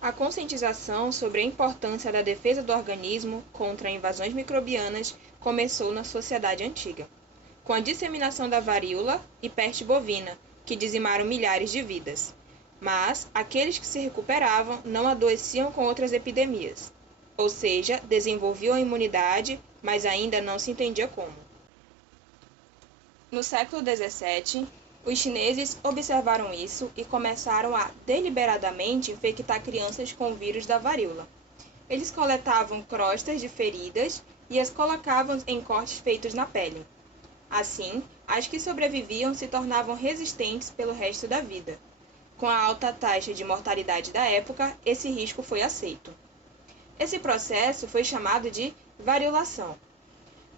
A conscientização sobre a importância da defesa do organismo contra invasões microbianas começou na sociedade antiga, com a disseminação da varíola e peste bovina, que dizimaram milhares de vidas. Mas aqueles que se recuperavam não adoeciam com outras epidemias, ou seja, desenvolviam a imunidade, mas ainda não se entendia como. No século XVII, os chineses observaram isso e começaram a deliberadamente infectar crianças com o vírus da varíola. Eles coletavam crostas de feridas e as colocavam em cortes feitos na pele. Assim, as que sobreviviam se tornavam resistentes pelo resto da vida. Com a alta taxa de mortalidade da época, esse risco foi aceito. Esse processo foi chamado de variolação.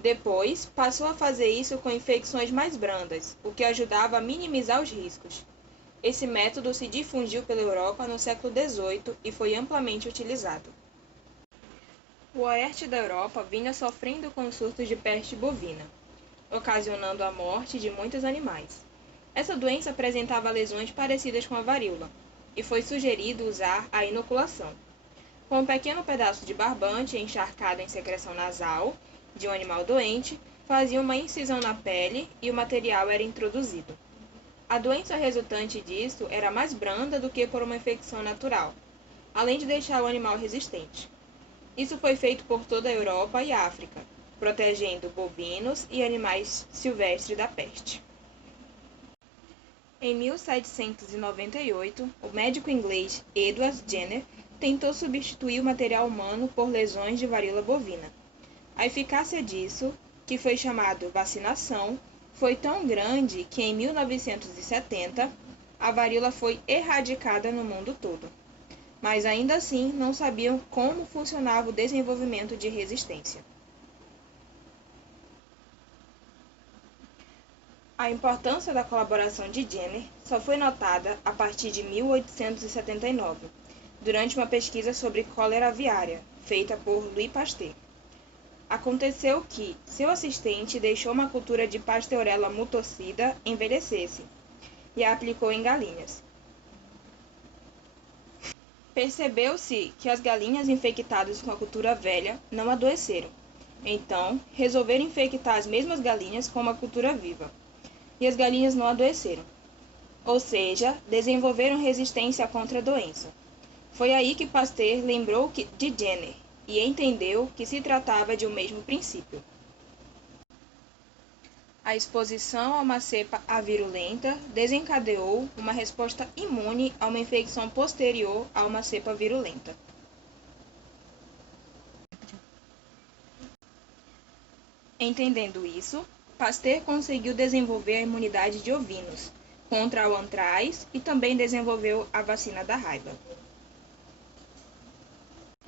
Depois, passou a fazer isso com infecções mais brandas, o que ajudava a minimizar os riscos. Esse método se difundiu pela Europa no século XVIII e foi amplamente utilizado. O oeste da Europa vinha sofrendo com surtos de peste bovina, ocasionando a morte de muitos animais. Essa doença apresentava lesões parecidas com a varíola, e foi sugerido usar a inoculação. Com um pequeno pedaço de barbante encharcado em secreção nasal de um animal doente, fazia uma incisão na pele e o material era introduzido. A doença resultante disso era mais branda do que por uma infecção natural, além de deixar o animal resistente. Isso foi feito por toda a Europa e África, protegendo bovinos e animais silvestres da peste. Em 1798, o médico inglês Edward Jenner tentou substituir o material humano por lesões de varíola bovina. A eficácia disso, que foi chamado vacinação, foi tão grande que em 1970 a varíola foi erradicada no mundo todo. Mas ainda assim não sabiam como funcionava o desenvolvimento de resistência. A importância da colaboração de Jenner só foi notada a partir de 1879, durante uma pesquisa sobre cólera aviária, feita por Louis Pasteur. Aconteceu que seu assistente deixou uma cultura de Pasteurella mutocida envelhecesse e a aplicou em galinhas. Percebeu-se que as galinhas infectadas com a cultura velha não adoeceram. Então, resolveram infectar as mesmas galinhas com uma cultura viva. E as galinhas não adoeceram. Ou seja, desenvolveram resistência contra a doença. Foi aí que Pasteur lembrou de Jenner e entendeu que se tratava de um mesmo princípio. A exposição a uma cepa avirulenta desencadeou uma resposta imune a uma infecção posterior a uma cepa virulenta. Entendendo isso, Pasteur conseguiu desenvolver a imunidade de ovinos contra o antraz e também desenvolveu a vacina da raiva.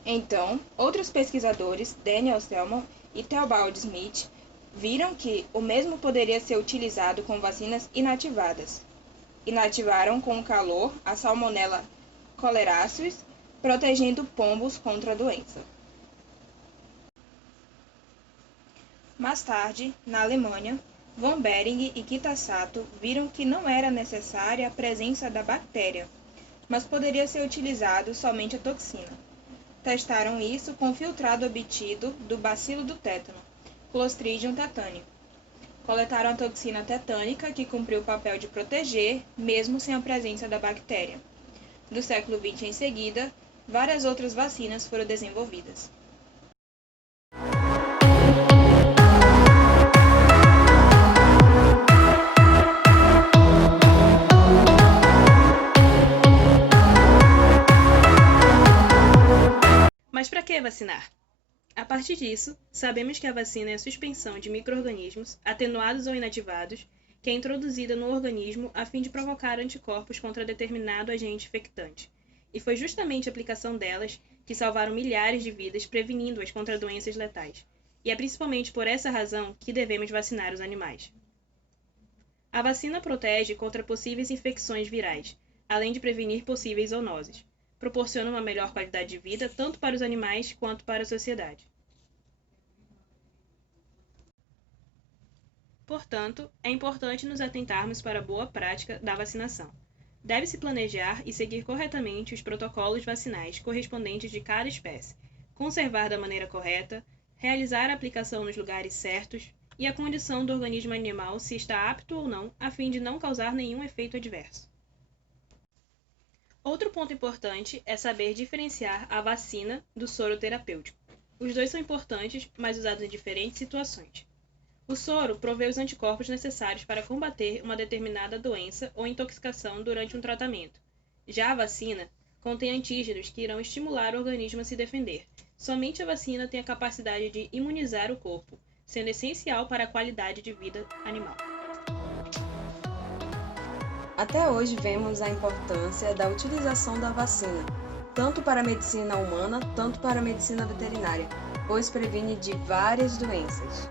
Então, outros pesquisadores, Daniel Selman e Theobald Smith, viram que o mesmo poderia ser utilizado com vacinas inativadas. Inativaram com o calor a Salmonella choleraceus, protegendo pombos contra a doença. Mais tarde, na Alemanha, von Behring e Kitasato viram que não era necessária a presença da bactéria, mas poderia ser utilizado somente a toxina. Testaram isso com filtrado obtido do bacilo do tétano, Clostridium tetani. Coletaram a toxina tetânica, que cumpriu o papel de proteger, mesmo sem a presença da bactéria. Do século XX em seguida, várias outras vacinas foram desenvolvidas. Mas para que vacinar? A partir disso, sabemos que a vacina é a suspensão de micro-organismos, atenuados ou inativados, que é introduzida no organismo a fim de provocar anticorpos contra determinado agente infectante. E foi justamente a aplicação delas que salvaram milhares de vidas, prevenindo-as contra doenças letais. E é principalmente por essa razão que devemos vacinar os animais. A vacina protege contra possíveis infecções virais, além de prevenir possíveis zoonoses. Proporciona uma melhor qualidade de vida tanto para os animais quanto para a sociedade. Portanto, é importante nos atentarmos para a boa prática da vacinação. Deve-se planejar e seguir corretamente os protocolos vacinais correspondentes de cada espécie, conservar da maneira correta, realizar a aplicação nos lugares certos e a condição do organismo animal se está apto ou não, a fim de não causar nenhum efeito adverso. Outro ponto importante é saber diferenciar a vacina do soro terapêutico. Os dois são importantes, mas usados em diferentes situações. O soro provê os anticorpos necessários para combater uma determinada doença ou intoxicação durante um tratamento. Já a vacina contém antígenos que irão estimular o organismo a se defender. Somente a vacina tem a capacidade de imunizar o corpo, sendo essencial para a qualidade de vida animal. Até hoje vemos a importância da utilização da vacina, tanto para a medicina humana, tanto para a medicina veterinária, pois previne de várias doenças.